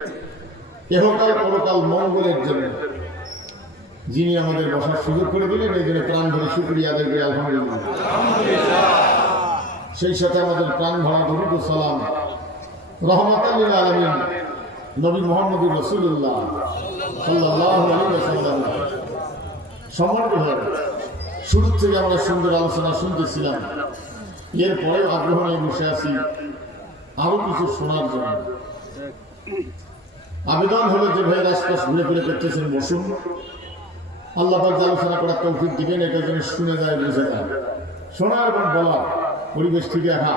ইহকাল পরকাল মঙ্গলের জন্য যিনি আমাদের বসার সুযোগ করে দিলেন, এই জন্য প্রাণ ভরে শুকরিয়া আদায় করি আলহামদুলিল্লাহ। সেই সাথে আমাদের প্রাণ ভরা দরুদ ও সালাম রহমাতাল লিল আলামিন নবী মুহাম্মদুর রাসূলুল্লাহ সাল্লাল্লাহু আলাইহি ওয়াসাল্লাম। সম্মানিত ভাইরা, শুরু থেকে আমরা সুন্দর আলোচনা শুনতেছিলাম, এরপরেও আগ্রহ নিয়ে বসে আছি আরো কিছু শোনার জন্য। আবেদন হলো যে ভাই আশপাশ ঘুরে ঘুরে করতেছেন, বসুন। আল্লাহ পাক আলোচনা করার তৌফিক দিবেন, এটা যেন শুনে যায়, বুঝে যায়। শোনা এবং বলা, পরিবেশ ঠিক রাখা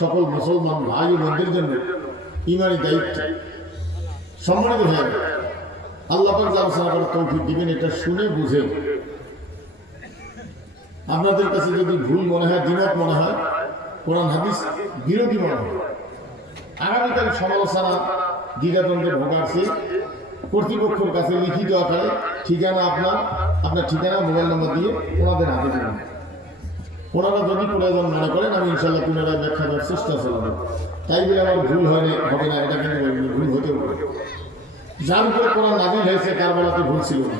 সকল মুসলমান ভাই ও বোনদের জন্য ইমানি দায়িত্ব। সম্মানিত ভাই, আল্লাহ পাক আলোচনা করার তৌফিক দিবেন, এটা শুনে বুঝে। আপনাদের কাছে যদি ভুল মনে হয়, দ্বিমত মনে হয়, কোরআন হাদিস বিরোধী মনে হয়, আগামীকাল সমালোচনা দ্বিধাদ্বন্দ্বে ভোগাচ্ছে কর্তৃপক্ষের কাছে লিখিত আকারে ঠিকানা আপনার ঠিকানা মোবাইল নম্বর দিয়ে ওনাদের হাতে দেবেন। ওনারা যদি প্রয়োজন মনে করেন, আমি ইনশাল্লাহ পুনরায় ব্যাখ্যা করার চেষ্টা চালাবো। তাই বলে আমার ভুল হবে না, এটা কিন্তু ভুল হতেও পারে। যার উপরে কোরআন নাযিল হয়েছে কার বলাতে ভুল ছিল না,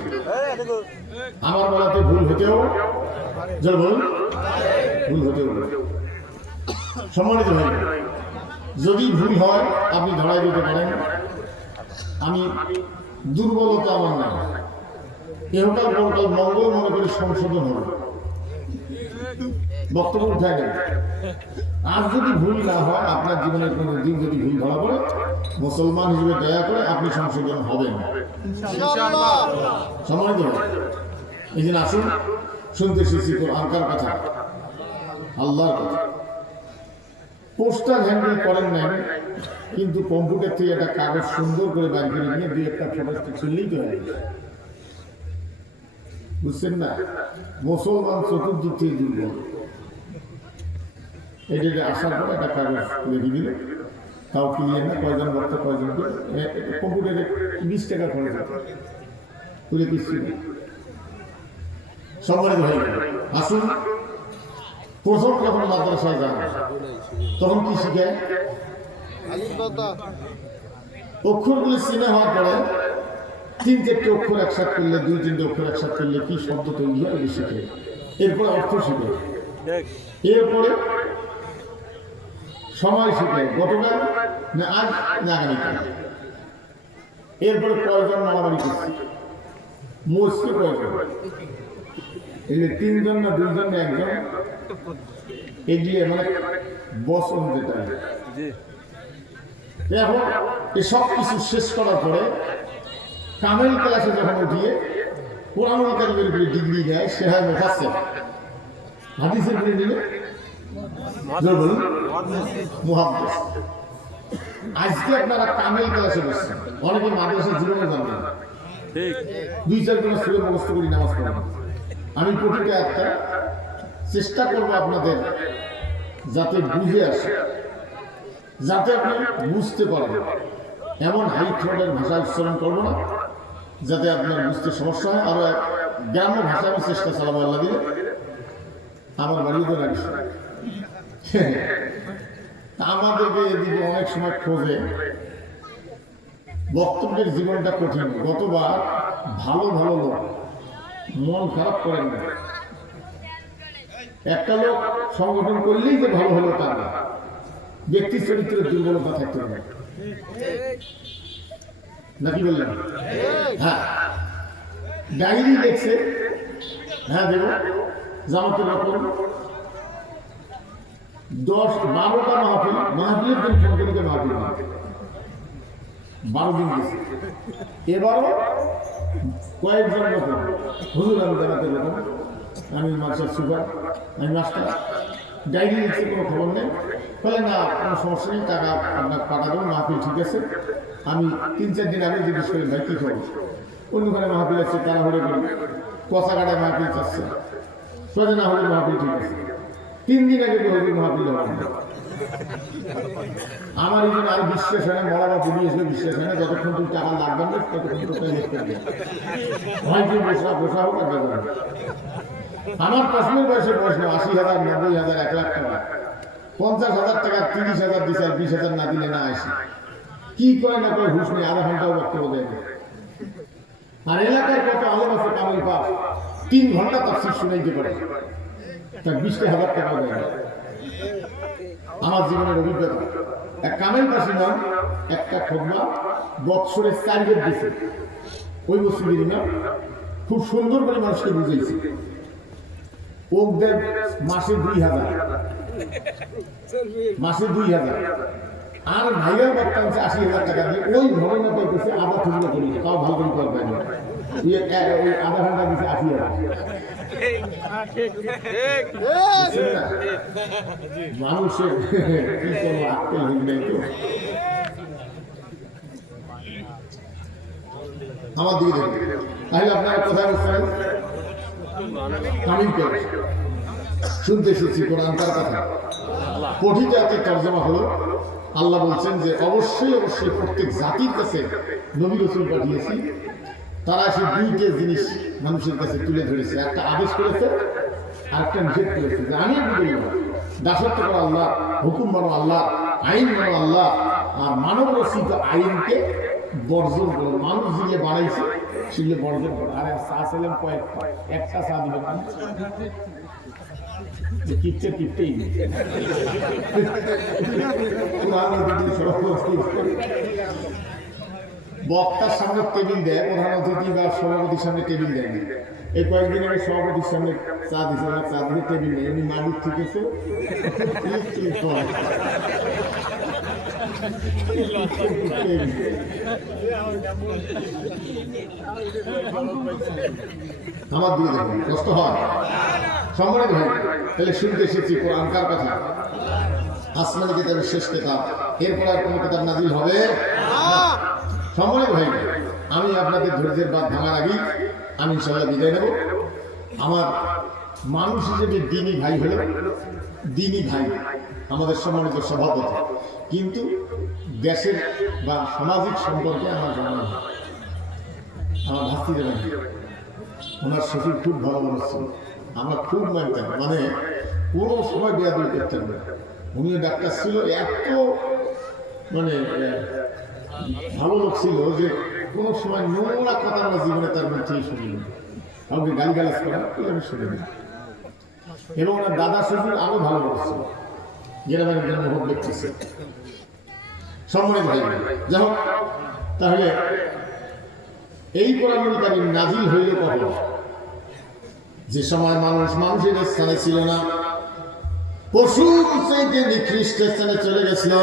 আমার বলাতে ভুল হতেও ভুল হতেও পারে। সম্মানিত ভাই, যদি ভুল হয় আপনি ধরাই দিতে পারেন, আমি দুর্বলতা আমার নাই, ইহকাল পরকাল মঙ্গল মনে করে সংশোধন হবে, বক্তব্য উঠায় নেবে। আর যদি ভুল না হয়, আপনার জীবনের কোনো দিন যদি ভুল ধরা পড়ে, মুসলমান হিসেবে দয়া করে আপনি সংশোধন হবেন। সম্মানিত ভাই, এই দিন আসুন শুনতে এসেছি কোরআনকার কথা, আল্লাহর কথা। পোস্টার হ্যান্ডেল করেন নাই, কিন্তু কম্পিউটার থেকে একটা কাগজ সুন্দর করে বাইর করে নিয়ে দুই একটা ফটো চললেই তো হয়। বুঝছেন না, মুসলমান চতুর্দিক থেকে দুর্বল। এটা আসার পর একটা কাগজ লিখে দিল, তাও ক্লিয়ার না, কয়জন বক্তা কয়জন কম্পিউটারে 20 টাকা খরচ হয়, তুলে কিচ্ছু নেই। সম্মানিত ভাই, আসুন প্রথম যখন মাদ্রাসায় যান তখন কি শিখে? অক্ষরগুলি চিনে হওয়ার পরে 3-4টে অক্ষর একসাথে করলে, 2-3টে অক্ষর একসাথে করলে কি শব্দ তৈরি হয় এটা শিখে। এরপরে অর্থ শিখে, এরপরে সময় শিখে, গতকাল না আজ না আগামীকাল। এরপরে কয়জন মারামারি করছে, মসজিদে কয়জন, এই যে 3জন না 2জন না 1জন, এগিয়ে মানে বসন যেটা। এখন এসব কিছু শেষ করার পরে কামেল ক্লাসে যখন উঠিয়ে কোরআনুল কারীমের উপরে ডিগ্রি নেয়, সে হয় মুফাসসির। হাদিসের উপরে নিলে বলুন মুহাদ্দিস। আজকে আপনারা কামেল ক্লাসে বসছেন, অনেকে মাদ্রাসার জীবনে জানবেন, 2-4 দিনের সুরে মুখস্থ করি নামাজ পড়েন। আমি প্রতিটা একটা চেষ্টা করবো আপনাদের যাতে বুঝে আসে, যাতে আপনি বুঝতে পারেন। এমন হাই থ্রোটের ভাষা উচ্চারণ করবো না যাতে আপনার বুঝতে সমস্যা হয়। আর গ্রাম্য ভাষা আমি চেষ্টা চালাবো আল্লাহ দিলে। আমার বাড়িও তো রাখিস, আমাদেরকে এদিকে অনেক সময় খোঁজে, বক্তব্যের জীবনটা কঠিন। গতবার ভালো ভালো লোক মন খারাপ করেন না, একটা লোক সংগঠন করলেই যে ভালো হলো তা না, ব্যক্তি চরিত্রের দুর্বলতা থাকতে হবে, নাকি বললেন? হ্যাঁ, ডায়েরি লেখছে, হ্যাঁ দেব, জামাতের রকম 10-12টা মাহফিলের দিন ফোন করে মাহফিল 12 দিন গেছে। এবারও কয়েকজন রকম, হুজুর আমি জানাতে রকম, আমি মাস্টার সুপার, আমি মাস্টার, ডায়েরি লিখছে, কোনো খবর নেই। বলে না, কোনো সমস্যা নেই, টাকা আপনার পাঠা দেবো, মাহফিল ঠিক আছে। আমি 3-4 দিন আগে জিজ্ঞেস করি, ভাই কী খবর? অন্যখানে মাহফিল আছে, তাড়াহুড়ো করি, কষা কাটায় মাহফিল চাচ্ছে, সোজা না হলে মাহফিল ঠিক আছে। 3 দিন আগে তো হজুর মাহফিল হবে না। আমার এই জন্য আর বিশ্বাস হয় না, মরা বা পুলিশ এসে বিশ্বাস হয় না, যতক্ষণ তুমি টাকা লাগবে না ততক্ষণ তো লিখতে হবে, হয় কি বসা হোক আর যাবে। আমার প্রশ্নের বয়সের প্রশ্ন 80,000, 90,000, 1 লাখ টাকা, 50,000 টাকা 30,000 দিচ্ছে, আর 20,000 না দিলে না আসি। কি কয় না কয় হুশ নেই, আধা ঘন্টাও বক্তব্য দেয় না। আর এলাকার কত আলেম আছে কামিল পাস 3 ঘন্টা তাফসীর শুনাইতে পারে, তার 20,000 টাকা দেয়। আমার জীবনের অভিজ্ঞতা, এক কামিল পাস ইমাম একটা খুতবা বৎসরে 4 বার দিয়েছে। ওই মসজিদের ইমাম খুব সুন্দর করে মানুষকে বুঝিয়েছে। ওক দেব মাসে 2,000, মাসে 2,000। আর ভাইয়ের বক্তা হচ্ছে 80,000 টাকা দিয়ে ওই ঘটনা পাইতেছে আধা টুকরো করি, তাও ভালো করে করবে না। ওই আধা ঘন্টা দিচ্ছে 80,000। মানুষের কি করবো, আক্কেল হয়ে নেই তো। আমার দিকে দেখুন, তাহলে আপনারা কোথায় বসছেন? কামিল করে শুনতে এসেছি কোরআন তার কথা। পঠিত একটা তর্জমা হলো, আল্লাহ বলছেন যে অবশ্যই অবশ্যই প্রত্যেক জাতির কাছে নবী রাসূল পাঠিয়েছি। তারা সে 2টে জিনিস মানুষের কাছে তুলে ধরেছে, একটা আদেশ করেছে আর একটা নিষেধ করেছে যে আমি বললাম দাসত্ব করো আল্লাহ, হুকুম মানো আল্লাহ, আইন মানো আল্লাহ, আর মানব রচিত আইনকে বর্জন করো। মানুষ যেগুলো বানাইছে সেগুলো বর্জন করো। আরে চা ছিলাম কয়েকটা, একটা চা দিবে কিপটে কিপটেই বক্তার সামনে টেবিল দেয়, প্রধান অতিথি বা সভাপতির সামনে টেবিল দেয় না। এই কয়েকদিন আগে সভাপতির সামনে চা দিচ্ছে না, চা দিয়ে টেবিল নেই, এমনি মালিক ঠিক আছে। আমার দিকে দেখুন, কষ্ট হয় সম্মানিত ভাই। তাহলে শুনতে এসেছি কোরআন কার কথা? আসমানি কিতাবের শেষ কিতাব, এরপর আর কোনো কিতাব নাজিল হবে না। সম্মানিত ভাই, আমি আপনাদের ধৈর্যের বাদ ভাঙার আগেই আমি ইনশাআল্লাহ বিদায় নেব। আমার মানুষ হিসেবে দিনী ভাই হলো দিনী ভাই আমাদের সম্মানিত সভাপতি, কিন্তু দেশের বা সামাজিক সম্পর্কে আমার জানা নেই। আমার ভাস্তির ভাই, ওনার সচিব খুব ভালো মানুষ ছিল, আমরা খুব মানতাম, মানে কোনো সময় বেয়াদবি করতেন না। উনিও ডাক্তার ছিল, এত মানে ভালো লোক ছিল যে কোনো সময় নোংরা কথা আমরা জীবনে তার মধ্যে শুনিনি। কাউকে গালিগালাজ করা আমি শুনিনি। এবং ওনার দাদা শ্বশুর আরো ভালো লোক ছিল, গ্রামের একজন মহৎ ব্যক্তি ছিল। সম্মানিত ভাই, যাই তাহলে এই কোরআনুল কারীম নাজিল হইল কখন? যে সময় মানুষ মানুষের স্থানে ছিল না, পশুর চাইতে নিকৃষ্ট স্থানে চলে গেছিল।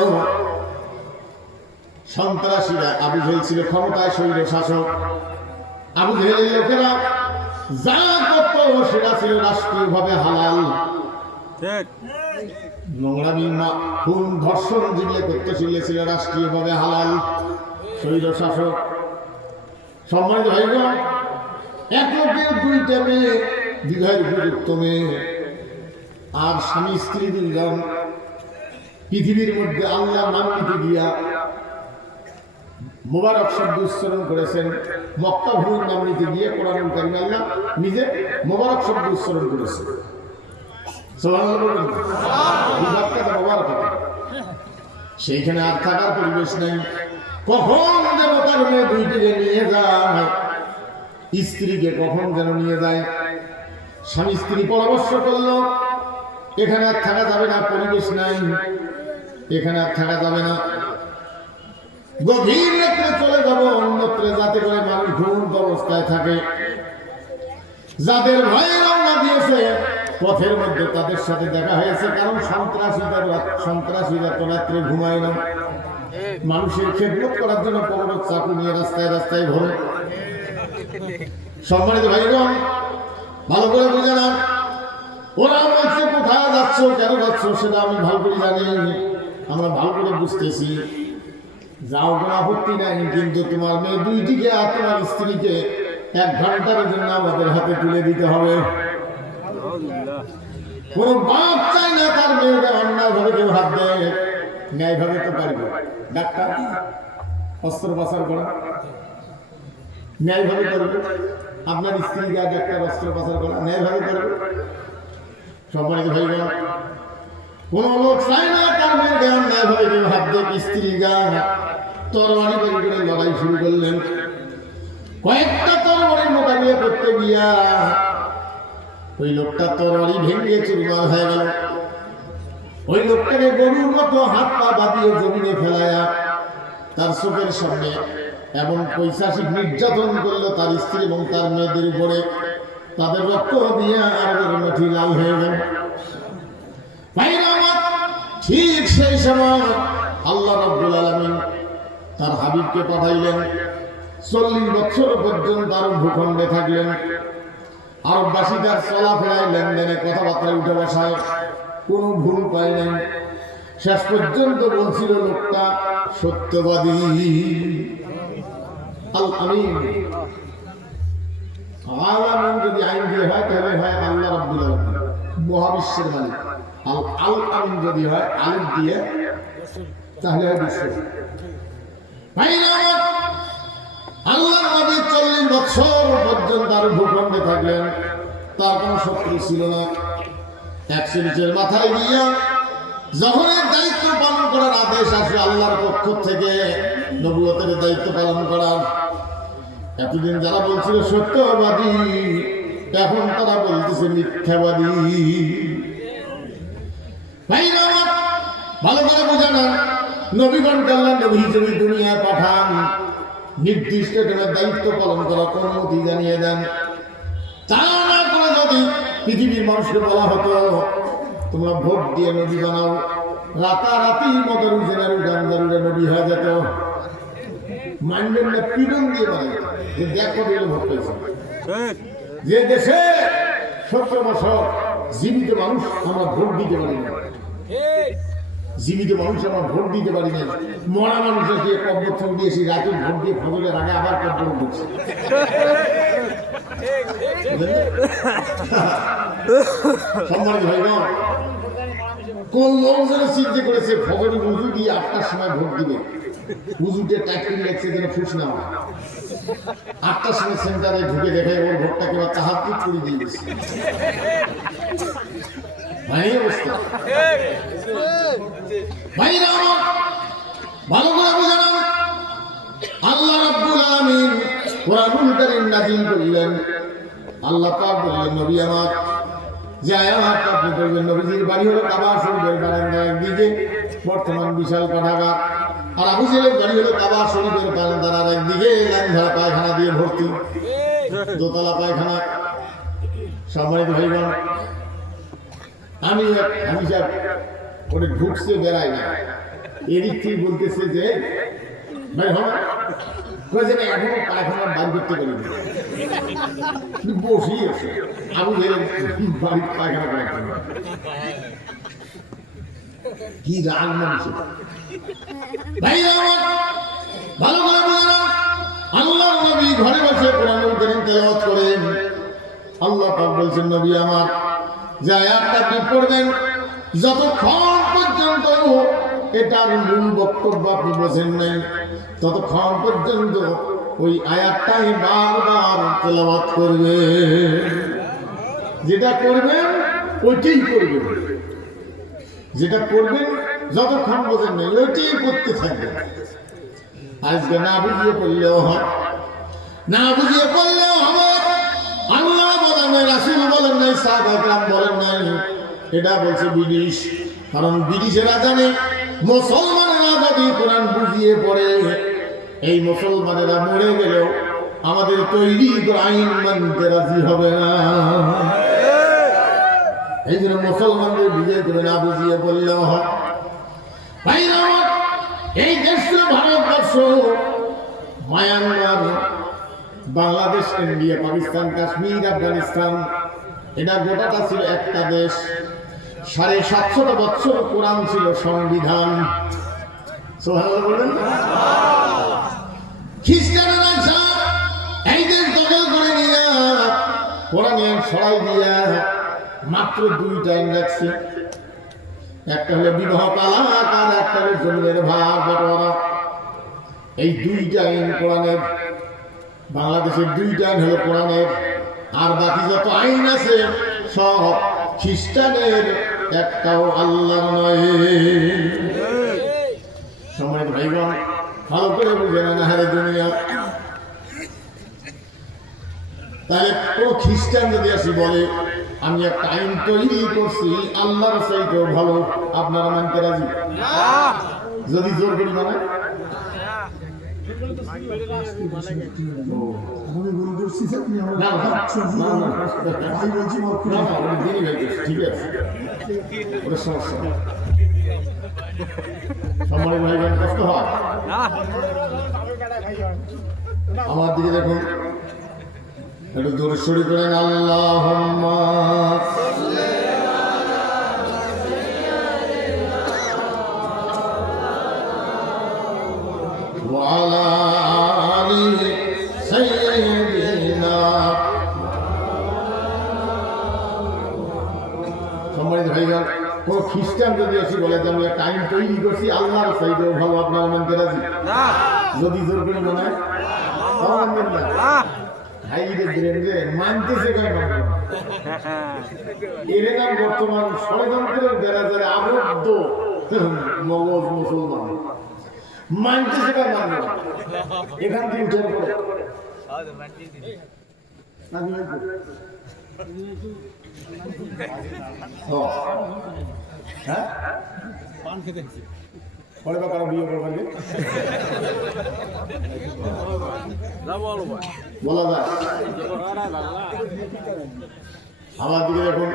সন্ত্রাসীরা, আবু জেহেল ছিল ক্ষমতায় শৈল শাসক। আবু জেহেলের লোকেরা যা করত সেটা ছিল রাষ্ট্রীয়ভাবে হালাল। নোংরামি, খুন, ধর্ষণ যেগুলো করতে ছিল রাষ্ট্রীয়ভাবে হালাল। শৈল শাসক। সম্মানিত ভাইগণ, এক লোকের 2টা মেয়ে, বিবাহের উপযুক্ত মেয়ে, আর স্বামী স্ত্রী 2 জন পৃথিবীর মধ্যে আল্লাহ নাম নিতে গিয়া মুবারক শব্দ উচ্চারণ করেছেন। মক্কা ভূমির নাম নিতে গিয়ে কোরআনুল কারীমে আল্লাহ নিজে মুবারক শব্দ উচ্চারণ করেছেন। সেইখানে আর থাকার পরিবেশ নেই। কখন যেন তার মেয়ে 2টিকে নিয়ে যায়, স্ত্রীকে কখন যেন নিয়ে যায়। স্বামী স্ত্রী পরামর্শ করলো, এখানে আর থাকা যাবে না, পরিবেশ নাই, এখানে আর থাকা যাবে না, গভীর রাত্রে চলে যাব অন্যত্রে, যাতে করে মানুষ ঘুমন্ত অবস্থায় থাকে। যাদের ভয়ে রওনা দিয়েছে পথের মধ্যে তাদের সাথে দেখা হয়েছে, কারণ সন্ত্রাসীরা তো রাত্রে ঘুমায় না। মানুষের খেদমত করার জন্য পরবত চাকু নিয়ে রাস্তায় রাস্তায় ঘোরে। সম্মানিত ভাইগণ, ভালো করে বুঝে না, ওরা বলছে কোথায় যাচ্ছ, কেন যাচ্ছ সেটা আমি ভালো করে জানি, আমরা ভালো করে বুঝতেছি। যাও, কোনো আপত্তি নাই, কিন্তু তোমার মেয়ে 2টিকে আর তোমার স্ত্রীকে 1 ঘন্টার জন্য আমাদের হাতে তুলে দিতে হবে। কোন বাপ চাই না তার মেয়েকে অন্যায়ভাবে কেউ হাত দেয়, ন্যায়ভাবে তো পারবে। ডাক্তার অস্ত্রোপচার করা ন্যায়ভাবে করবে, আপনার স্ত্রী যা ডাক্তার অস্ত্রোপচার করা ন্যায়ভাবে করবে। সম্মানিত ভাইগণ, কোন লোক চাই না তার মেয়েকে অন্যায়ভাবে কেউ হাত দেয়, স্ত্রী গা তরবারি বের করে লড়াই শুরু করলেন। কয়েকটা তরবারির মোকাবিলা করতে গিয়া ওই লোকটা তরবারি ভেঙে চুরমার হয়ে গেল। ওই লোকটাকে গরুর মতো হাত পা বাঁধিয়ে জমিনে ফেলায়া তার চোখের সামনে এবং পৈশাচিক নির্যাতন করলো তার স্ত্রী এবং তার মেয়েদের উপরে। তাদের রক্ত দিয়ে আরবের মাটি লাল হয়ে গেল। ঠিক সেই সময় আল্লাহ রাব্বুল আলামিন তার হাবিবকে পাঠাইলেন। 40 বছর পর্যন্ত আরব ভূখণ্ডে থাকলেন। আরববাসী তার চলাফেরায়, লেনদেনে, কথাবার্তায়, উঠে বসায় কোনো ভুল পায় নাই। শেষ পর্যন্ত বলছিল লোকটা সত্যবাদী। আল আমিন। আল আমিন যদি আইন দিয়ে হয় তাহলে হয় আল্লাহ রাব্বুল আলামিন, মহাবিশ্বের মালিক। আল আমিন যদি হয় আলিফ দিয়ে তাহলে হয় বিশ্ব। আল্লাহ নবী 40 বছর পর্যন্ত আর ভূখণ্ডে থাকলেন। তার কোনো শত্রু ছিল না। এক সিরিজের মাথায় গিয়া যখন দায়িত্ব পালন করার আদেশ আসে আল্লাহর পক্ষ থেকে, নবুয়তের দায়িত্ব পালন করার, এতদিন যারা বলছিল সত্যবাদী, এখন তারা বলতেছে মিথ্যাবাদী। ভালো করে বোঝানো, নবীগণকে আল্লাহ নবী হিসেবে দুনিয়ায় পাঠান, নির্দিষ্ট দায়িত্ব পালন করার অনুমতি জানিয়ে দেন। তা না করে যদি পৃথিবীর মানুষকে বলা হতো তোমরা ভোট দিয়ে নবী বানাও, রাতারাতি মদরু জেনারু গান্ধারুরা নবী হয়ে যেত। মাইন্ডের পিডন দিয়ে বানাই যে দেখো দিলে ভোট পেয়েছে। যে দেশে 17 বছর জীবিত মানুষ আমরা ভোট দিতে পারি না, জীবিত মানুষ আমরা ভোট দিতে পারি না, মরা মানুষকে কবর দিয়েছি, রাতে ভোট দিয়ে ফজরের আগে আবার কবর দিচ্ছি। সম্মানিত ভাইগণ, কোন লোকজন চিন্তা করেছে ফজরের উজু দিয়ে 8টার সময় ভোট দিবে, উজুতে টাইটেল লেগছে যেন ফুস না হয়। 8টার সময় সেন্টারে ঢুকে দেখে ওর ভোটটাকে তাহাজ্জুদ করে দিয়ে দিয়েছে। অবস্থা ভাইরা আমার, ভালো করে বুঝানো। আল্লাহ রাব্বুল আলামিন কোরআনুল কারীম নাযিল করলেন। আল্লাহ পাক বললেন নবী আমার যে আয়াত আপনি বলবেন, নবীজির বাড়ি হলো কাবা শরীফের বারান্দার একদিকে, বর্তমান বিশাল পাঠাগার। আর আবু জেহেলের বাড়ি হলো কাবা শরীফের বারান্দার আর একদিকে লাইনধারা পায়খানা দিয়ে ভর্তি, দোতলা পায়খানা। সম্মানিত ভাইগণ, আমি সাহেব ওটা ঢুকছে বেড়াই না, এদিক থেকে বলতেছে যে ভাই এখনো পায়খানা বাড়ি করতে পারি বসি আছে আবু জেহেল বাড়ির পায়খানা পায়খানা কি রাগ মানুষ। ভাই ভালো করে বললাম, আল্লাহ নবী ঘরে বসে কোরআনুল কারীম তেলাওয়াত করেন। আল্লাহ পাক বলছেন নবী আমার যে আয়াতটা আপনি পড়বেন, যতক্ষণ পর্যন্ত এটার মূল বক্তব্য আপনি বোঝেন নাই ততক্ষণ পর্যন্ত ওই আয়াতটাই বারবার তেলাওয়াত করবে। যেটা করবেন ওইটাই করবেন, যেটা করবেন যতক্ষণ বোঝেন নাই ওইটাই করতে থাকবেন। আজকে না বুঝিয়ে পড়লেও হয়, না বুঝিয়ে পড়লেও হবে। আল্লাহ বলেন নাই, রাসূল বলেন নাই, সাহাবায়ে কেরাম বলেন নাই, এটা বলছে বিদেশ। কারণ বিদেশেরা জানে মুসলমানেরা যদি কোরআন বুঝিয়ে পড়ে, এই মুসলমানেরা মরে গেলেও আমাদের তৈরি আইন মানতে রাজি হবে না। এই জন্য মুসলমানদের বুঝিয়ে করে না বুঝিয়ে পড়লেও হয়। এই দেশ ভারতবর্ষ, মায়ানমার, বাংলাদেশ, ইন্ডিয়া, পাকিস্তান, কাশ্মীর, আফগানিস্তান, এটা গোটাটা ছিল একটা দেশ। 750 বছর কোরআন ছিল সংবিধান। সুবহানাল্লাহ বলেন। খ্রিস্টানেরা এই দেশ দখল করে নিয়ে কোরআন সরাই দিয়া মাত্র 2টা আইন রাখছে। একটা হলো বিবাহ তালাক আর একটা হলো জমিনের ভাগ বাটোয়ারা। এই 2টা আইন কোরআনের, বাংলাদেশের 2টা আইন হলো কোরআনের, আর বাকি যত আইন আছে সব খ্রিস্টানের, একটাও আল্লাহর নয়। সম্মানিত ভাইগণ, ভালো করে বুঝে না হারে দুনিয়া। তাহলে কোন খ্রিস্টান যদি আসি বলে আমি একটা আইন তৈরি করছি আল্লাহর চাইতেও ভালো, আপনারা মানতে রাজি? যদি জোর করি মানে ঠিক আছে, ওটা সমস্যা সম্মানিত ভাই বোন কষ্ট হয়। আমার দিকে দেখুন, একটু জোরে সরে করেন আল্লাহুম্মা ওয়া আলা আলি সাইয়্যিদিনা। সম্মানিত ভাইগণ, কোন খ্রিস্টান যদি আসি বলে যে আমি একটা আইন তৈরি করছি আল্লাহর চাইতেও ভালো, আপনারা মানতে রাজি? যদি জোর করে মনে হয় মানতেছে এর নাম বর্তমান ষড়যন্ত্রের বেড়াজারে আবদ্ধ মগজ মুসলমান। মানতেছে এখান থেকে উঠে পড়ে হ্যাঁ পরে বা কারো বিয়ে করবেন বলা যায়। আমার দিকে দেখুন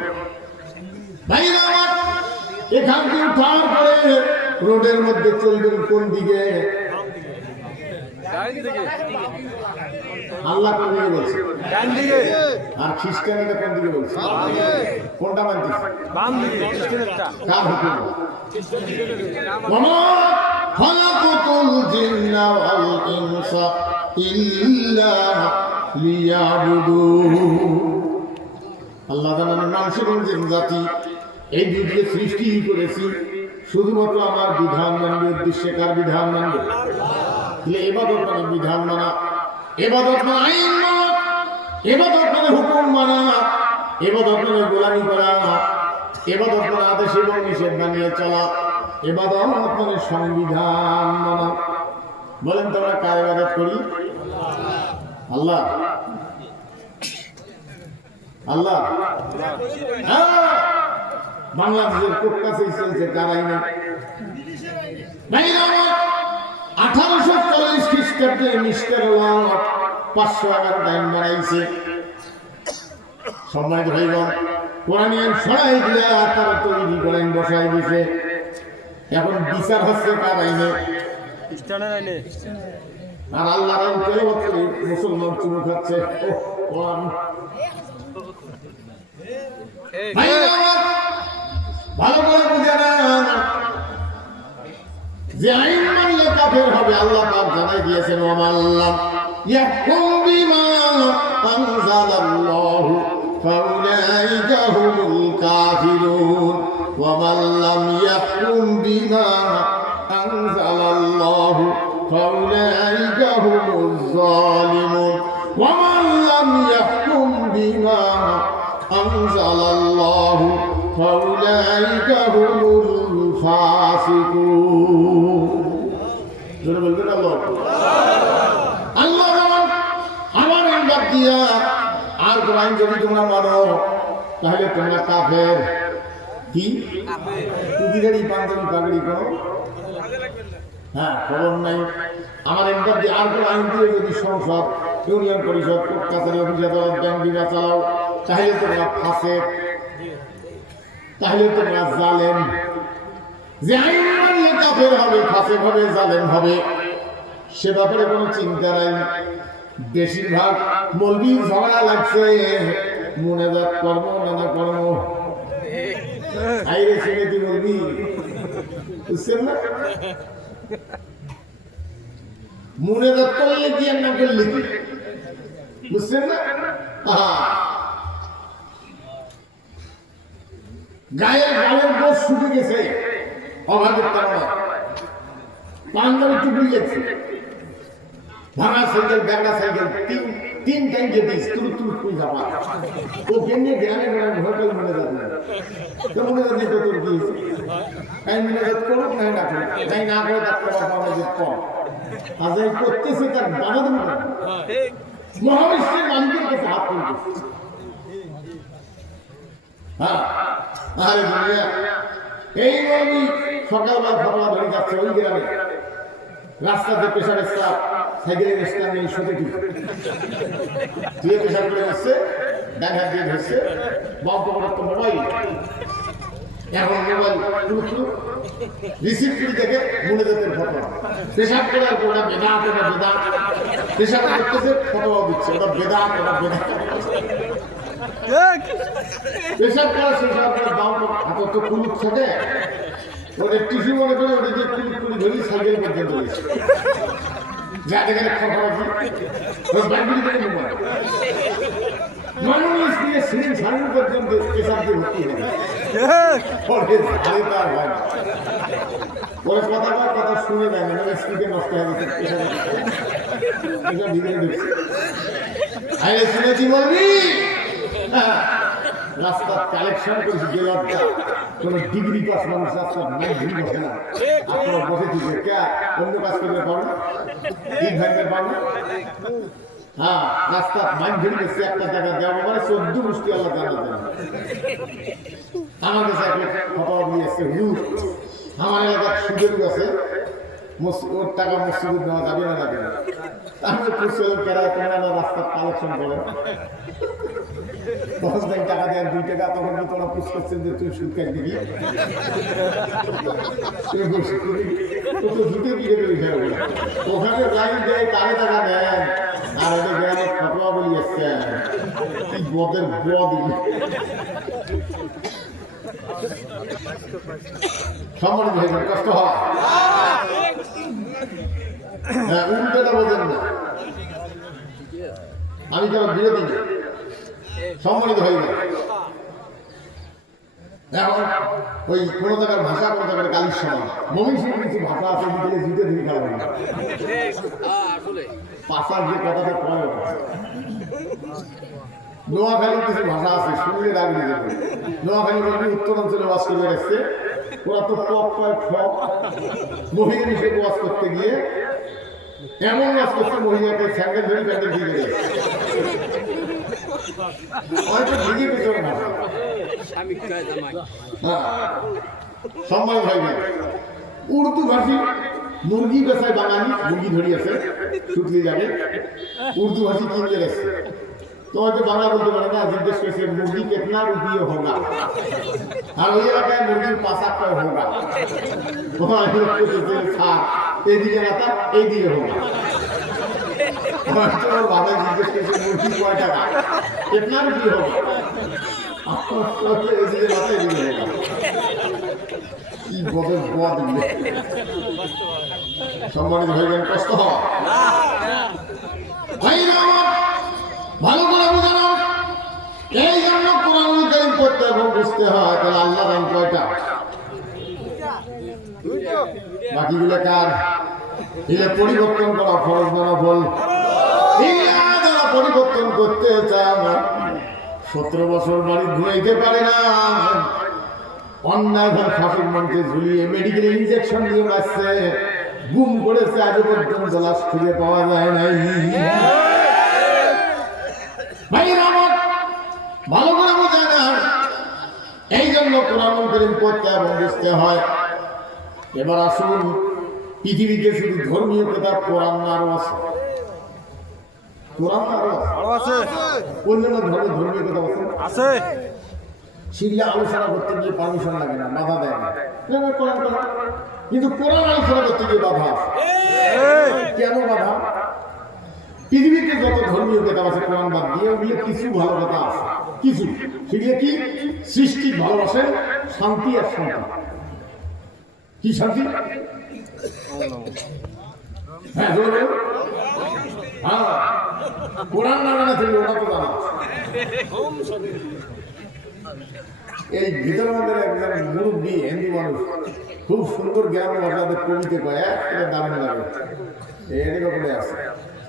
ভাই, এখান থেকে উঠার পরে রোডের মধ্যে চলবেন কোন দিকে? আল্লাহ কোন দিকে বলছে? আর খ্রিস্টানিরা কোন দিকে বলছে? কোনটা মানতেছে? কার হুকুম? খালাকাতুল জিন্না ওয়াল ইনসা ইল্লা লিয়াবুদুন। আল্লাহ জানেন মানুষের জিন জাতি এই দুইকে সৃষ্টি করেছি শুধুমাত্র আমার বিধান মানবে উদ্দেশ্যে। কার বিধান মানবে? ইবাদত মানে বিধান মানা, ইবাদত মানে আইন মানা, ইবাদত মানে হুকুম মানা, ইবাদত মানে গোলামি করা, ইবাদত মানে আদেশ এবং নিষেধ মানিয়ে চলা, ইবাদত মানে সংবিধান মানা। বলেন তো আমরা কার ইবাদত করি? আল্লাহ। আল্লাহ বাংলাদেশের কোর্ট কাছেই চলছে কার আইনে? 1840 খ্রিস্টাব্দে মিস্টার 511 আইন বানাইছে। সম্মানিত ভাইগণ, কোরআন আইন সরাই দিলে তারা তৈরি করেন বসাই দিছে। এখন বিচার হচ্ছে কার আইনে? খ্রিস্টানের আইনে। আর আল্লাহর আইন তেলাওয়াত করে মুসলমান চুমু খাচ্ছে। ভালো করে বুঝে নেন যে আইন মানলে কাফের হবে। আল্লাহ পাক জানাই দিয়েছেন ওয়ামাল্লাম ইয়াহকুম বিমা আনজালাল্লাহু ফাউলাইকা হুমুল কাফিরুন ওয়ামাল্লাম ইয়াহকুম বিমা আনজালাল্লাহু ফাউলাইকা হুমুজ জালিমুন ওয়ামাল্লাম ইয়াহকুম বিমা আনজালাল্লাহু ফাউলাইকা হুমুল ফাসিকুন। জোরে বলবেন আল্লাহ। আল্লাহ আমার আইন বাদ দিয়া আর কোন আইন যদি তোমরা মানো তাহলে তোমরা কাফের। কি টুপিদারি পাঞ্জাবি পাগড়ি করো, হ্যাঁ খবর নাই। আমার আইন বাদ দিয়ে আর কোন আইন দিয়ে যদি সংসদ, ইউনিয়ন পরিষদ, কোর্ট কাছারি, অফিস আদালত, ব্যাংক বিমা চালাও তাহলে তোমরা ফাসেক, তাহলে তোমরা জালেম। যে আইন মানলে কাফের হবে, ফাসেক হবে, জালেম হবে, সে ব্যাপারে কোনো চিন্তা নাই। বেশিরভাগ মৌলবি ঝগড়া লাগছে মুনাজাত কর্ম নানা কর্ম। আইরে ছেলে তুই মৌলবি, বুঝছেন না? মুনাজাত করলে কি আর না করলে কি, বুঝছেন না? গায়ের গালের গোস শুকে গেছে অভাবের কারণে, পাঞ্জাবি টুপি গেছে, ভাঙা সাইকেল, ব্যাগা সাইকেল, তিন ট্যাঙ্কে দিস তুলু তুলু তুই যাবা। ও কেমনি জ্ঞানে জ্ঞানে হোটেল মনে যাবে তো মনে যাবে তো তোর কি তাই মনে যাত করো না না করো তাই না করে ডাক্তার বাবা আমাদের কম আজাই করতেছে তার দাদা তুমি মহাবিশ্বের মালিকের কাছে হাত তুলতেছে। হ্যাঁ আরে দুনিয়া এই নবী সকালবেলা ফতোয়া ধরে যাচ্ছে ওই গ্রামে রাস্তাতে পেশাবের চাপ সাইকেলের স্ট্যান্ড নেই সতে কি দিয়ে পেশাব করে যাচ্ছে ডান হাত দিয়ে ধরছে বাম পকেটে তো মোবাইল এখন মোবাইল রিসিভ করে দেখে মনে যেতে ফটো পেশাব করার ওটা বেদাত ওটা বেদাত পেশাব করতেছে ফটোও দিচ্ছে ওটা বেদাত ওটা বেদাত পেশাব করা শেষ হওয়ার পরে বাম হাতে তো কুলুপ থাকে ওদের টিফি মনে করে ওটা দিয়ে কুলুপ কুলি ধরি সাইকেল পর্যন্ত রয়েছে যা দেখে খবরাখি ওই ব্যাংকগুলি থেকে মোবাইল মানুষ দিয়ে সিলিং সারানো পর্যন্ত পেশাব দিয়ে ভর্তি হয়ে যায় ওরা কথা শুনে যায় না মানে স্পিডে নষ্ট হয়ে গেছে পেশাব ভিতরে ঢুকছে আরে শুনেছি বলবি রাস্তার কালেকশন করেছি যে লজ্জা কোন ডিগ্রি পাস মানুষ রাস্তার নাই ভিড় বসে না আপনারা বসে দিচ্ছে কে অন্য কাজ করতে পারবে দিন ভাঙতে পারবে হ্যাঁ রাস্তার মাইন ভিড় গেছে একটা জায়গা দেওয়া মানে 14 মুষ্টি আল্লাহ জানা দেন আমার কাছে একটা খবর নিয়ে এসছে হুজুর আমার এলাকার সুযোগ আছে ওর টাকা মসজিদে দেওয়া যাবে না যাবে না আমি পুষল কেরায় তোমরা রাস্তার কালেকশন করে 10 দিন টাকা দেন 2 টাকা তখন তো তোরা পুষ করছেন যে তুই সুদ খাই দিবি ওখানে লাইন দেয় তারে টাকা দেন আর ওদের গ্রামে ফটোয়া বলি আসছে কি বদের বদ সম্মানিত হয়ে কষ্ট হয় হ্যাঁ উল্টোটা বোঝেন না আমি তো বিরোধী না সম্মানিত হয়ে গেল এখন ওই কোনো জায়গার ভাষা কোনো জায়গার গালির সমান মমিষের কিছু ভাষা আছে বিকেলে জুতে ধরে খাওয়া পাশার যে কথাটা কয় নোয়াখালীর কিছু ভাষা আছে শুনলে রাগলি যাবে নোয়াখালী বলবি উত্তরাঞ্চলে বাস করে গেছে ওরা তো টক পায় ঠক মহিলা হিসেবে বাস করতে গিয়ে এমন বাস করছে মহিলাকে স্যান্ডেল ধরে প্যান্ডেল দিয়ে গেছে হয়তো ভেঙে পেছনে না সম্মান ভাই উর্দু ভাষী মুরগি বেচায় বাঙালি মুরগি ধরিয়েছে শুকলি যাবে উর্দু ভাষী কিনতে গেছে তো হয়তো বাংলা বলতে পারে না জিজ্ঞেস করেছে মুরগি কেতনা রুপিয়ে হোগা আর ওই এলাকায় মুরগির 5-8 হোগা এইদিকে না তা এইদিকে হোগা বাবা জিজ্ঞেস করেছে মুরগি কয় টাকা কেতনা রুপিয়ে হোগা এইদিকে মাথা এইদিকে হোগা কি বদের বদ সম্মানিত হয়ে গেলেন কষ্ট হয় ভালো করে বোঝানো এই জন্য কোরআনুল কারীম পড়তে এবং বুঝতে হয় তাহলে আল্লাহর নাম কয়টা বাকিগুলো কার এগুলো পরিবর্তন করা ফরজ না নফল যারা পরিবর্তন করতে চান 17 বছর বাড়ি ঘুরাইতে পারে না অন্যায় ভাবে ফাঁসির মঞ্চে ঝুলিয়ে মেডিকেল ইনজেকশন দিয়ে আসছে গুম করেছে আজ পর্যন্ত লাশ খুঁজে পাওয়া যায় নাই ভালো করে বোঝায় না এই জন্য কোরআনুল কারীম পড়তে এবং বুঝতে হয় এবার আসুন পৃথিবীতে শুধু ধর্মীয় কিতাব কোরআন আরো আছে কোরআন আরো আছে অন্যান্য ধর্মীয় কিতাব আছে সেগুলো আলোচনা করতে গিয়ে পারমিশন লাগে না বাধা দেয় না কিন্তু কোরআন আলোচনা করতে গিয়ে বাধা আছে কেন বাধা পৃথিবীতে যত ধর্মীয় কিতাব আছে কোরআন বাদ দিয়ে ওগুলো কিছু ভালো কথা আছে কিছু সেগুলো কি সৃষ্টি ভালোবাসেন শান্তি আর শান্তি কি শান্তি হ্যাঁ কোরআন না জানা থেকে ওটা তো জানা এই ভিতর মধ্যে একজন মুরব্বী হিন্দু মানুষ খুব সুন্দর জ্ঞান ভাষাদের কবিতে কয় একটা দারুণ লাগে এই ব্যাপারে আছে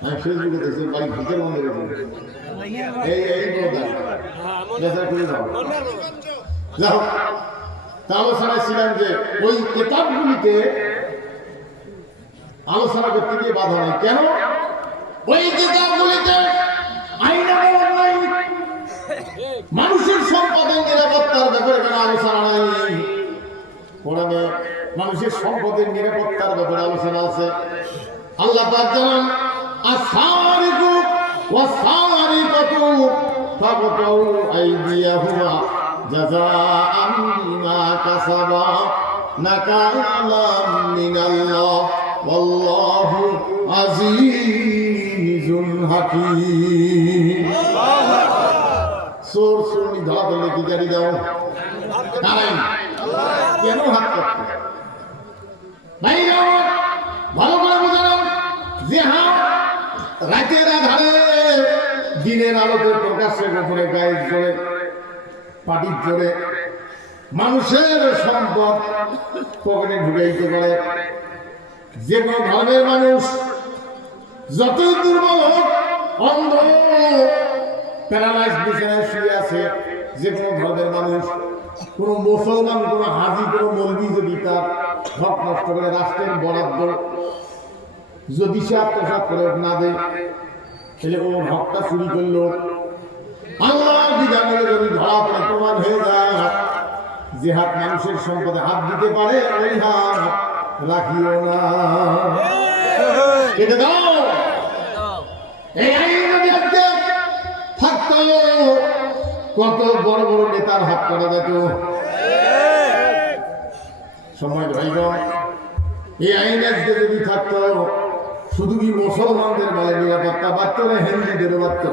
আমি ফেসবুকে দেখছি বাড়ি ভিতর মধ্যে আলোচনায় ছিলাম যে ওই কিতাবগুলিতে আলোচনা করতে গিয়ে বাধা নেই। কেন? ওই কিতাবগুলিতে আইন আমল নাই, মানুষের সম্পদের নিরাপত্তার ব্যাপারে কোনো আলোচনা নাই। কোরআনে মানুষের সম্পদের নিরাপত্তার ব্যাপারে আলোচনা আছে। আল্লাহ পাক জানান, আস-সারিকু ওয়াস-সারিকাতু ফাকতাউ আইদিয়াহুমা জাযাআন বিমা কাসাবা নাকালাম মিনাল্লাহ ওয়াল্লাহু আজিজুন হাকীম। চোর চুরি ধরা পড়লে কি গাড়ি দাও? কারাই। কেন হাত কাটতে? ভাইরা ভালো করে বুঝালাম যে হ্যাঁ, রাতের আধারে দিনের আলোতে প্রকাশ্যে গোপনে গায়ের জোরে পাটির জোরে মানুষের সম্পদ পকেটে ঢুকাইতে পারে। যে কোনো ধর্মের মানুষ যতই দুর্বল হোক, অন্ধ, প্যারালাইজ বিছানায় শুয়ে আছে, যে কোনো ধর্মের মানুষ, কোনো মুসলমান, কোনো হাজি, কোনো মৌলবি যদি তার হক নষ্ট করে রাষ্ট্রের বরাদ্দ যদি সে আত্মসাৎ করে না দেয়, তাহলে ও হকটা চুরি করলো। আল্লাহর বিধানে যদি ধরা পড়ে প্রমাণ হয়ে যায়, যে হাত মানুষের সম্পদে হাত দিতে পারে, ওই হাত রাখিও না, কেটে দাও। এই আইন যদি আজকে থাকতো, কত বড় বড় নেতার হাত করা যেত। সময় ভাইগণ, এই আইন আজকে যদি থাকতো, শুধু কি মুসলমানদের বলে নিরাপত্তা পারত না, হিন্দুদের পারত?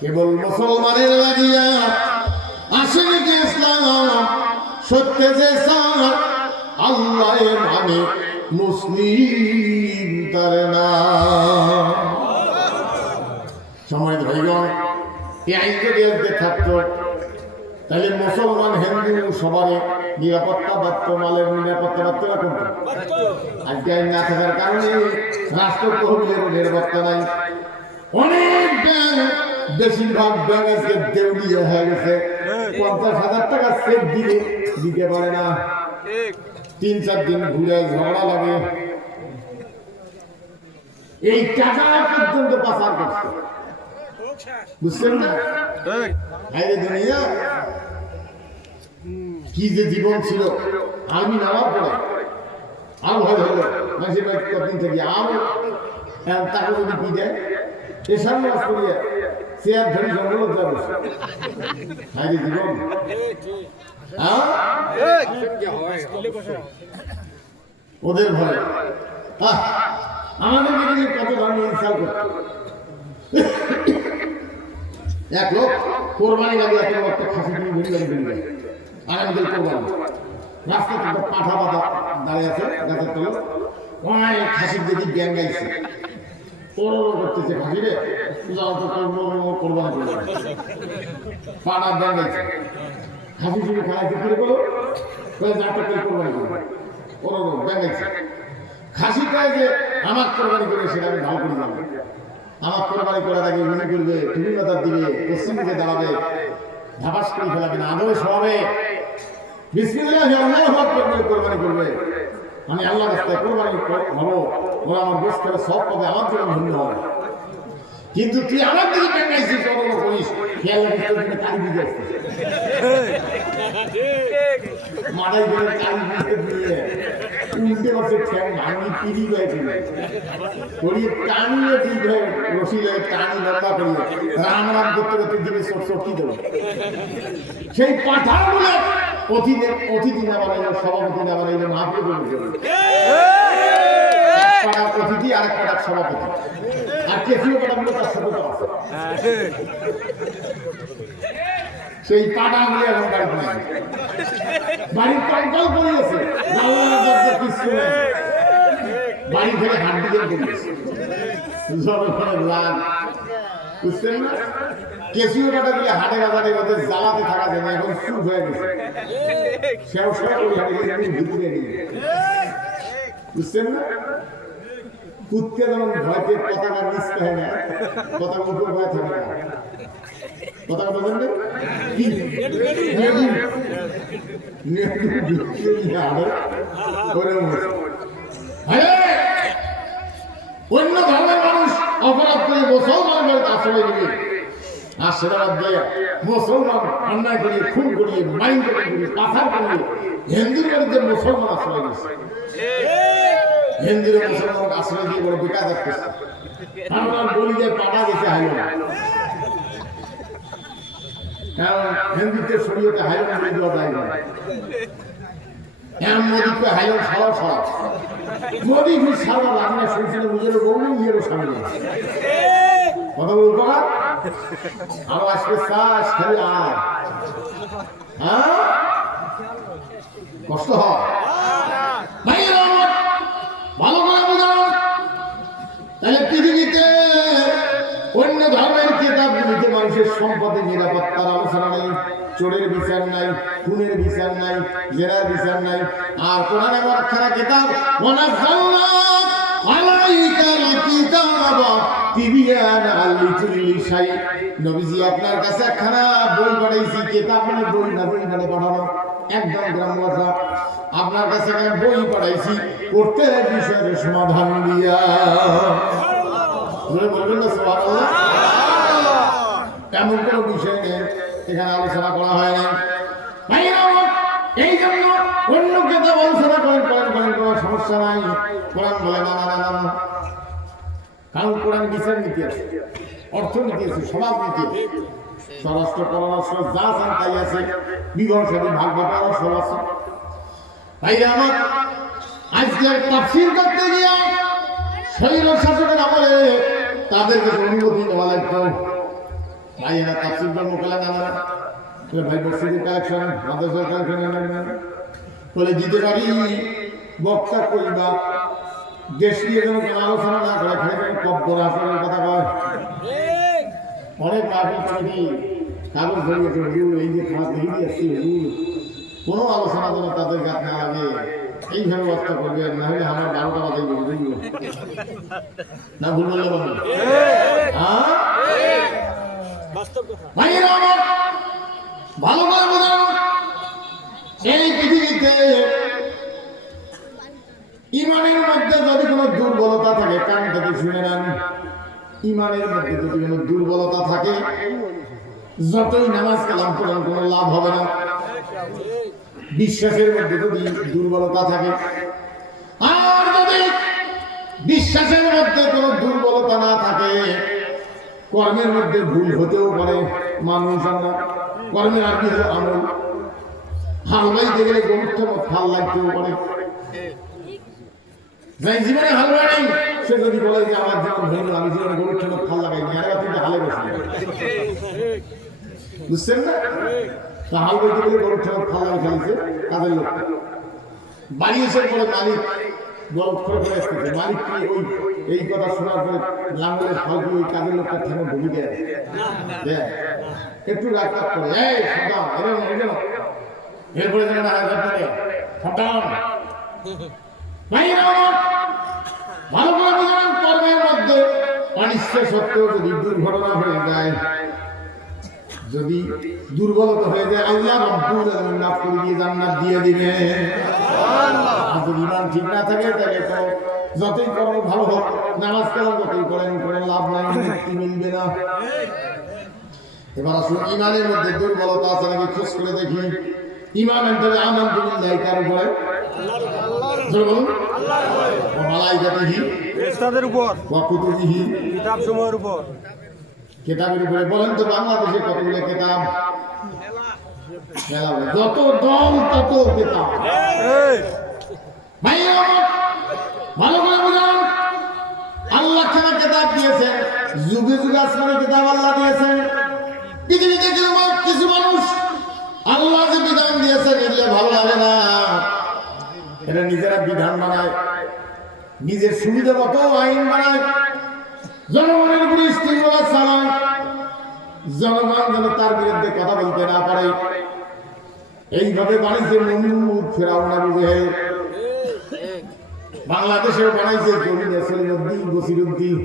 কেবল মুসলমানের লাগিয়া আসেনি যে ইসলাম, সত্যে যে আল্লাহ মানে মুসলিম তার নাম। সময় ভাইগণ, এই আইন যদি আজকে থাকতো, তাহলে মুসলমান হিন্দু সবার নিরাপত্তা পারত, মালের নিরাপত্তা পারত না কোনটা? আজকে আইন না থাকার কারণে রাষ্ট্র তহবিলের নিরাপত্তা নাই। অনেক ব্যাংক, বেশিরভাগ ব্যাংক আজকে দেউলিয়া হয়ে গেছে। 50,000 টাকা চেক দিলে দিতে পারে না, 3-4 দিন ঘুরে ঝগড়া লাগে। এই টাকা পর্যন্ত পাচার করছে, বুঝছেন না? হায়রে দুনিয়া, কি যে জীবন ছিল। আমি নামার পরে আরো ভয় হলো, মাসে কদিন থেকে আরো তাকে যদি পিটায়, এসব নাচ করিয়া চেয়ার ধরে জঙ্গল যাবে। হায়রে জীবন, ওদের ভয়। আমাদেরকে যদি কত ধরনের ইনসাল করতো। এক লোক কোরবানি লাগে, একটা খাসি কিনে ভেঙে আগামীকাল কোরবানি, রাস্তায় পাঠা পাতা দাঁড়িয়ে আছে গাছের তলে, অনেক খাসির দিকে ব্যাং গাইছে, করতেছে খাসিরে কোরবানি করবে, পাটা ব্যাং গাইছে। খাসি যদি খাইতে ফিরে বলো কোরবানি করবে, ব্যাং গাইছে। খাসি কয় যে আমার কোরবানি করে, সেটা আমি ভালো করে জানবো। আমার কোরবানি করার আগে মনে করবে, তুমি মাতার দিবে, পশ্চিম দিকে দাঁড়াবে, ধাপাস করে ফেলাবে না, আদরে সবাবে, বিসমিল্লাহি আল্লাহু আকবার বলে কোরবানি করবে। আমি আল্লাহর রাস্তায় কোরবানি হবো, ওরা আমার গোশ করে সব পাবে, আমার জন্য ভিন্ন হবে। কিন্তু তুই আমার দিকে টাঙ্গাইছিস, অন্য করিস, খেয়াল রাখিস তোর জন্য কালি দিয়ে আসছিস, মাথায় করে কালি দিয়ে উল্টে বসে ঠ্যাং ভাঙি পিড়ি গেছিল, করিয়ে টানিয়ে ঠিক হয়ে রশি লাগে, টানি লম্বা করিয়ে রাম রাম করতে করতে দিবে চটকি দেবো। সেই পাঠাগুলো অতিথি না বানাইল, সভাপতি না বানাইল, মাহফিল পাড়া অতিথি, আরেক পাড়ার সভাপতি, আর কেসিও পাড়াগুলো তার সাথে আছে। সেই পাড়াগুলি এখন বাড়িতে নাই, বাড়ির টঙ্কাল করিয়েছে, বাড়ি থেকে হাত দিকে করিয়েছে, বুঝছেন না? কেসিও কাটা দিলে হাটে বাজারে ওদের জ্বালাতে থাকা যায় না, এখন চুপ হয়ে গেছে, বুঝছেন না? কুত্তে যেমন ভয়তে পতাকা মিশতে হয় না, পতাকা উপর ভয় থাকে না, পতাকা বোঝেন না? অন্য ধর্মের মানুষ অপরাধ করে মুসলমানদের আশ্রয় নেবে, আর সেটা দিয়ে মুসলমান অন্যায় করিয়ে খুন করিয়ে মাইন করিয়ে পাথর করিয়ে হিন্দুর বাড়িতে মুসলমান আশ্রয় নিচ্ছে। হিন্দুর মুসলমান আশ্রয় দিয়ে বড় বিকাশ করছে। আমরা বলি যে পাঠা গেছে হাইল না, কারণ হিন্দুত্বের শরীয়তে হাইল না দেওয়া যায় না। এমন মোদীকে হাইল সারা সারা মোদী ফির সারা রান্না শুনছিল নিজের বউ নিজেরও সামনে কথা বলবো না। আমার আজকে শ্বাস খেলে আর কষ্ট হয়। ভালো করে বোঝানো, তাহলে পৃথিবীতে অন্য ধর্মের কিতাবগুলিতে মানুষের সম্পদের নিরাপত্তার আলোচনা নেই, চোরের বিচার নাই, খুনের বিচার নাই, জেরার বিচার নাই। আর কোরআন এমন একখানা কিতাব ওয়ানাজ্জালনা আলাইকাল কিতাবা তিবিয়ানা লিকুল্লি শাই। নবীজি আপনার কাছে একখানা বই পাঠাইছি, কিতাব মানে বই না, বই মানে পাঠানো একদম গ্রাম ভাষা। আপনার কাছে এখানে বই পাঠাইছি প্রত্যেক বিষয়ের সমাধান দিয়া। বলবেন না সুবহানাল্লাহ? এমন কোনো বিষয় নেই এখানে আলোচনা করা হয় না। এই জন্য অন্য কিতাব আলোচনা করেন কোনো সমস্যা নাই। কোরআন বলে না না না না, কারণ কোরআন বিচার নীতি আছে, অর্থনীতি আছে, সমাজনীতি আছে, স্বরাষ্ট্র পররাষ্ট্র যা চান তাই আছে, বিবাহ সাথে ভাগ বাটোয়ারা সব আছে। তাই আমার আজকে তাফসীর করতে গিয়ে শৈল শাসকের আমলে তাদেরকে অনুমতি দেওয়া লাগতো। ভাই এরা তাফসীর বা মোকালা না ভাই মসজিদের কালেকশন মাদ্রাসার কালেকশন বলে দিতে পারি। বক্তা কইবা দেশ নিয়ে যেন কোনো আলোচনা না করে, খালি যেন কব্বর আসনের কথা কয়। অনেক মাহফিল কমিটি কাগজ ধরিয়েছে, হুজুর এই যে খারাপ লিখে আসছি হুজুর, কোনো আলোচনা যেন তাদের গাছ না লাগে এইভাবে ব্যবস্থা করবেন, না হলে আমার 12টা বাজে বুঝবো না। ভুল বললে বলবেন ভালো করে বোঝানো। এই পৃথিবীতে ইমানের মধ্যে যদি কোনো দুর্বলতা থাকে, কান থেকে শুনে নেন, ইমানের মধ্যে যদি কোনো দুর্বলতা থাকে, যতই নামাজ কালাম করেন কোনো লাভ হবে না। বিশ্বাসের মধ্যে যদি দুর্বলতা থাকে, আর যদি বিশ্বাসের মধ্যে কোনো দুর্বলতা না থাকে, কর্মের মধ্যে ভুল হতেও পারে। মানুষ আমরা কর্মের আর কি হলো আমল, হাল বাইতে গেলে গরুত্ব ফাল লাগতেও পারে। যাই জীবনে হাল বাড়ি সে যদি বলে যে আমার জীবন হইল, আমি জীবনে গরুত্ব ফাল লাগাইনি, আর কিন্তু হালে বসে, বুঝছেন না? তা হাল বাইতে গেলে গরুত্ব ফাল লাগাই ফেলছে কাজের লোক। বাড়ি এসে পরে মালিক গল্প করে করে আসতেছে, মালিক কি ওই এই কথা শোনার পরে লাঙ্গলের ফল কি ওই কাজের লোকটা থেমে ঢুকি দেয়? একটু রাগ করে এই সাবধান, এরপরে যেন না সাবধান। ভালো করে বুঝলেন, কর্মের মধ্যে অনিশ্চয় সত্ত্বেও যদি দুর্ঘটনা হয়ে যায়, যদি দুর্বলতা হয়ে যায়, আল্লাহ রব্বুল আলামিন মাফ করে দিয়ে জান্নাত দিয়ে দিবে। আর যদি ইমান ঠিক না থাকে তাহলে তো যতই কর্ম ভালো হোক, নামাজ কালাম যতই করেন কোনো লাভ নাই, মুক্তি মিলবে না। এবার আসুন, ইমানের মধ্যে দুর্বলতা আছে নাকি খোঁজ করে দেখি। ইমান আনতে হবে আমানতু বিল্লাহি, কার উপরে? বলুন, মালাইকাতিহি, ফেরেশতাদের উপর, ওয়া কুতুবিহি, কিতাবসমূহের উপর। কিতাবের উপরে বলেন তো বাংলাদেশে কতগুলো কিতাব? যত দল তত কিতাব। ভাই ভালো করে বুঝান, আল্লাহ খানা কিতাব দিয়েছেন, যুগে যুগে আসমানে কিতাব আল্লাহ দিয়েছেন। পৃথিবীতে কিছু মানুষ আল্লাহ যে বিধান দিয়েছেন এগুলো ভালো লাগে না, এটা নিজেরা বিধান বানায়, নিজের সুবিধা মতো আইন বানায়, জনগণের উপরে স্টিমুলাস চালায়, জনগণ যেন তার বিরুদ্ধে কথা বলতে না পারে। এইভাবে বানিয়েছে নমরুদ, ফেরাউন, আবু জেহেল। বাংলাদেশেও বানাইছে সলিমুদ্দিন, বসিরুদ্দিন।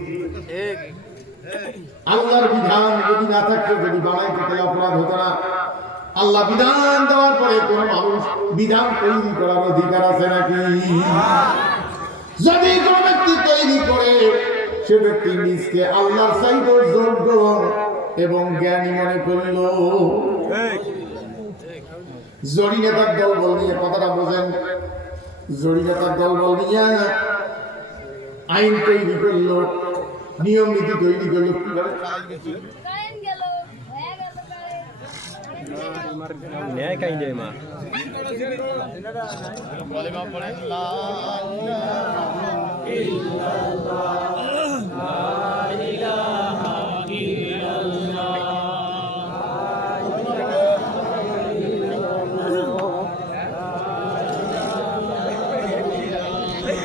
আল্লাহর বিধান যদি না থাকতো, যদি বানাইতে তাহলে অপরাধ হতো না। আল্লাহ বিধান দেওয়ার পরে কোন মানুষ বিধান তৈরি করার অধিকার আছে নাকি? যদি কোনো ব্যক্তি তৈরি করে সে ব্যক্তি নিজকে আল্লাহর চাইতে যোগ্য এবং জ্ঞানী মনে করল। জড়ি নেতার দলবল নিয়ে কথাটা বোঝেন, জড়ি নেতার দলবল নিয়ে আইন তৈরি করলো, নিয়ম নীতি তৈরি করলো, ন্যায় কাইন্ডে মা কিভাবে